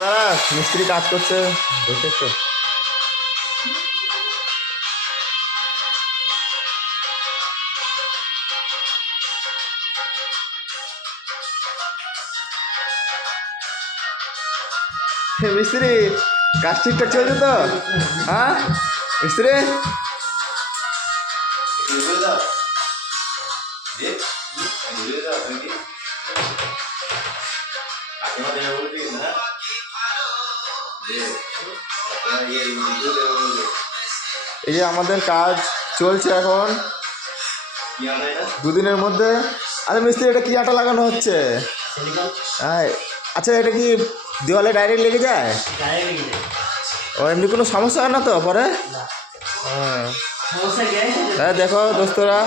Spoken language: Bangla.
দাদা মিস্ত্রি কাজ করছে দেখেছো? মিস্ত্রি কাজ ঠিকঠাক চলছে তো? হ্যাঁ মিস্ত্রি এই যে আমাদের কাজ চলছে এখন দুদিনের মধ্যে। আরে মিস্ত্রি এটা কি আটা লাগানো হচ্ছে? হ্যাঁ আচ্ছা এটা কি দেওয়ালে ডাইরেক্ট লেগে যায়? ও এমনি কোনো সমস্যা হয় না তো পরে? হ্যাঁ হ্যাঁ দেখো দোস্তরা